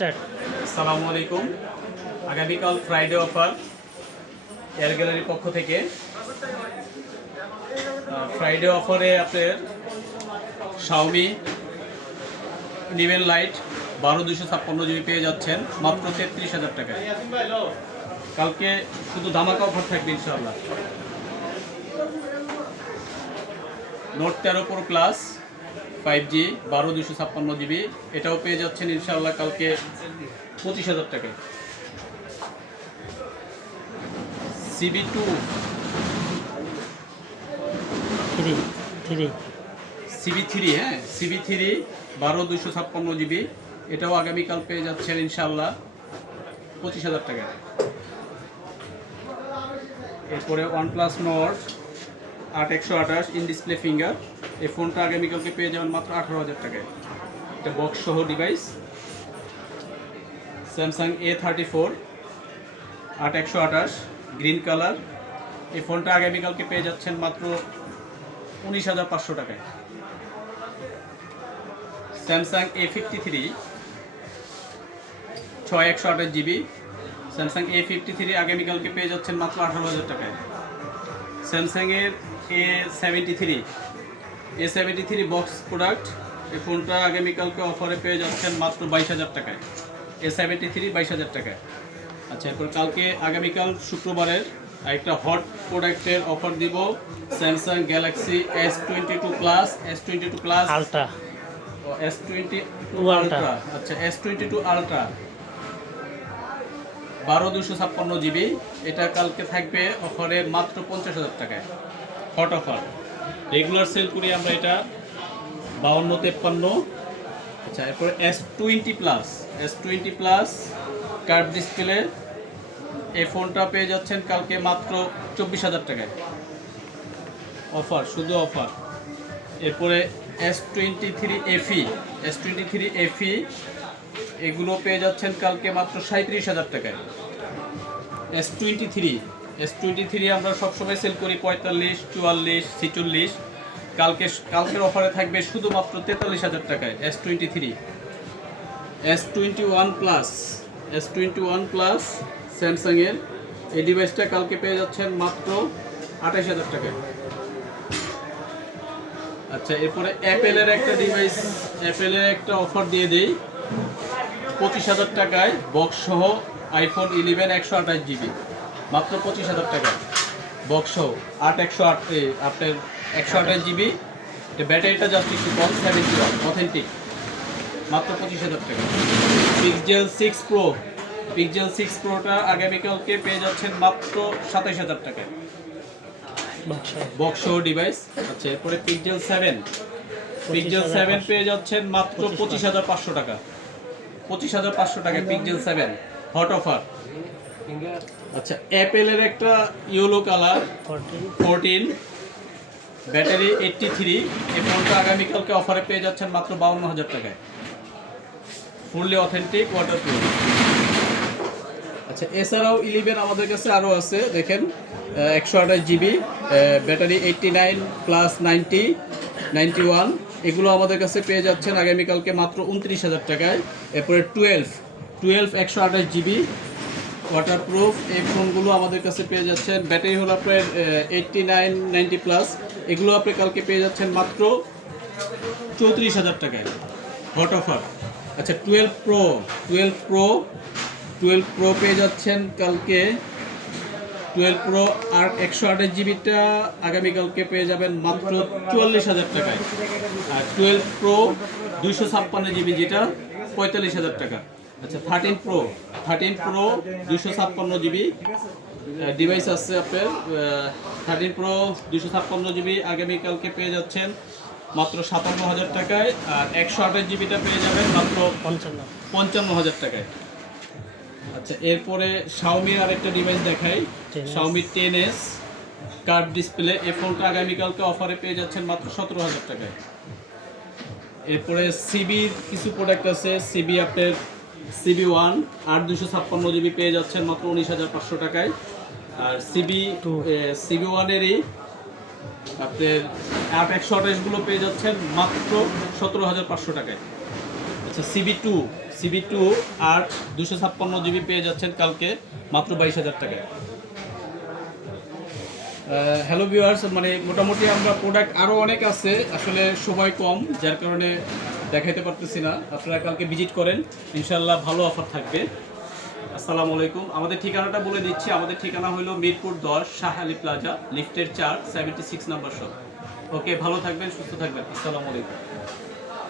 Start. আসসালামু আলাইকুম। আগামীকাল ফ্রাইডে অফার এয়ার গ্যালারির পক্ষ থেকে। ফ্রাইডে অফারে আপনার শাওমি নিভেন লাইট 12256 জিবি পেয়ে যাচ্ছেন মাত্র 33,000 টাকায়। কালকে শুধু ধামাকা অফার থাকবে ইনশাআল্লাহ। Note 13 pro plus 5G 12256 GB এটাও পেয়ে যাচ্ছেন ইনশাআল্লাহ কালকে 25,000 টাকায়। CB2 CB3 হ্যাঁ CB3 12256 জিবি এটাও আগামীকাল পেয়ে যাচ্ছেন ইনশাআল্লাহ 25,000 টাকায়। এরপরে OnePlus Nord 8128 in display finger এই ফোনটা আগামীকালকে পেয়ে যাবেন মাত্র 18,000 টাকায়। এটা বক্স সহ device. Samsung A34 8128 green colour এই ফোনটা আগামীকালকে পেয়ে যাচ্ছেন মাত্র 19,500 টাকায়। Samsung A53 6128 GB Samsung A53 আগামীকালকে পেয়ে যাচ্ছেন মাত্র 18,000 টাকায়। Samsung এর A73 বক্স প্রোডাক্ট এই ফোনটা আগামীকালকে অফারে পেয়ে যাচ্ছেন মাত্র 22,000 টাকায়। A73 22,000 টাকায়। আচ্ছা, এরপর কালকে আগামীকাল শুক্রবারের একটা হট প্রোডাক্টের অফার দিব। Samsung Galaxy S22 plus ultra S22 ultra. আচ্ছা, S22 আলট্রা 12256 জিবি এটা কালকে থাকবে অফারে মাত্র 50,000 টাকায়। হট অফার রেগুলার সেল করি আমরা এটা 5253। আচ্ছা, এরপরে S20 প্লাস কার্ভ ডিসপ্লে এই ফোনটা পেয়ে যাচ্ছেন কালকে মাত্র 24,000 টাকায়। অফার, শুধু অফার। এরপরে S23 FE এগুলো পেয়ে যাচ্ছেন কালকে মাত্র 37,000 টাকায়। S23 আমরা সবসময় সেল করি 45, 44, 46। কালকের অফারে থাকবে শুধুমাত্র 43,000 টাকায় S21 প্লাস স্যামসাং এর এই ডিভাইসটা কালকে পেয়ে যাচ্ছেন মাত্র 28,000 টাকায়। আচ্ছা, এরপরে অ্যাপেলের একটা অফার দিয়ে দেই 25,000 টাকায় বক্স সহ iPhone 11 128 জিবি মাত্র 25,000 টাকায় বক্স সহ 128 আপনার 128 জিবি। ব্যাটারিটা জাস্ট একটু কম 71 অথেন্টিক মাত্র 25,000 টাকা। পিক্সেল 6 প্রোটা আগামীকালকে পেয়ে যাচ্ছেন মাত্র 27,000 টাকায় বক্স সহ ডিভাইস। আচ্ছা, এরপরে পিক্সেল 7 পেয়ে যাচ্ছেন মাত্র 25,500 টাকা। 25,500 টাকায় পিক্সেল 7 হট অফার। আচ্ছা, অ্যাপেলের একটা ইয়েলো কালার 14 ব্যাটারি 83 এই ফোনটা আগামীকালকে অফারে পেয়ে যাচ্ছেন মাত্র 52,000 টাকায় ফুললি অথেন্টিক ওয়াটারপ্রুফ। আচ্ছা, এছাড়াও 11 আমাদের কাছে আরও আছে দেখেন 128 জিবি ব্যাটারি 89 প্লাস 90 91 এগুলো আমাদের কাছে পেয়ে যাচ্ছেন আগামীকালকে মাত্র 29,000 টাকায়। এরপরে 12 128 জিবি ওয়াটারপ্রুফ এই ফোনগুলো আমাদের কাছে পেয়ে যাচ্ছেন ব্যাটারি হলো আপনার 89 90 প্লাস এগুলো আপনি কালকে পেয়ে যাচ্ছেন মাত্র 34,000 টাকায় হট অফার। আচ্ছা, 12 প্রো পেয়ে যাচ্ছেন কালকে 12 প্রো আর 128 জিবিটা আগামীকালকে পেয়ে যাবেন মাত্র 44,000 টাকায়। আর 12 প্রো 256 জিবি যেটা 45,000 টাকা। আচ্ছা, 13 প্রো 256 জিবি ডিভাইস আছে আপনার 13 প্রো 256 জিবি আগামীকালকে পেয়ে যাচ্ছেন মাত্র 57,000 টাকায়। আর 128 জিবিটা পেয়ে যাবেন মাত্র 55,000 টাকায়। আচ্ছা, এরপরে শাওমির আরেকটা ডিভাইস দেখাই শাওমি 10s কার্ভ ডিসপ্লে এই ফোনটা আগামীকালকে অফারে পেয়ে যাচ্ছেন মাত্র 17,000 টাকায়। এরপরে সিবির কিছু প্রোডাক্ট আছে সিবি আপনার CB1 8 জিবি পেয়ে যাচ্ছেন মাত্র 19,500 টাকায়। আর CB1-এরই আপনার 8 128 গুলো পেয়ে যাচ্ছেন মাত্র 17,500 টাকায়। আচ্ছা, আচ্ছা CB2 আর 256 GB পেয়ে যাচ্ছেন কালকে মাত্র 22,000 টাকায়। হ্যালো ভিউয়ার্স, মানে মোটামুটি আমরা প্রোডাক্ট আরও অনেক আছে, আসলে সময় কম যার কারণে দেখাইতে পারতেছি না। আপনারা কালকে ভিজিট করেন, ইনশাল্লাহ ভালো অফার থাকবে। আসসালামু আলাইকুম। আমাদের ঠিকানাটা বলে দিচ্ছি, আমাদের ঠিকানা হলো মিরপুর 10 শাহ আলী প্লাজা, লিফটের 4, 76 নাম্বার শপ। ওকে, ভালো থাকবেন, সুস্থ থাকবেন। আসসালামু আলাইকুম।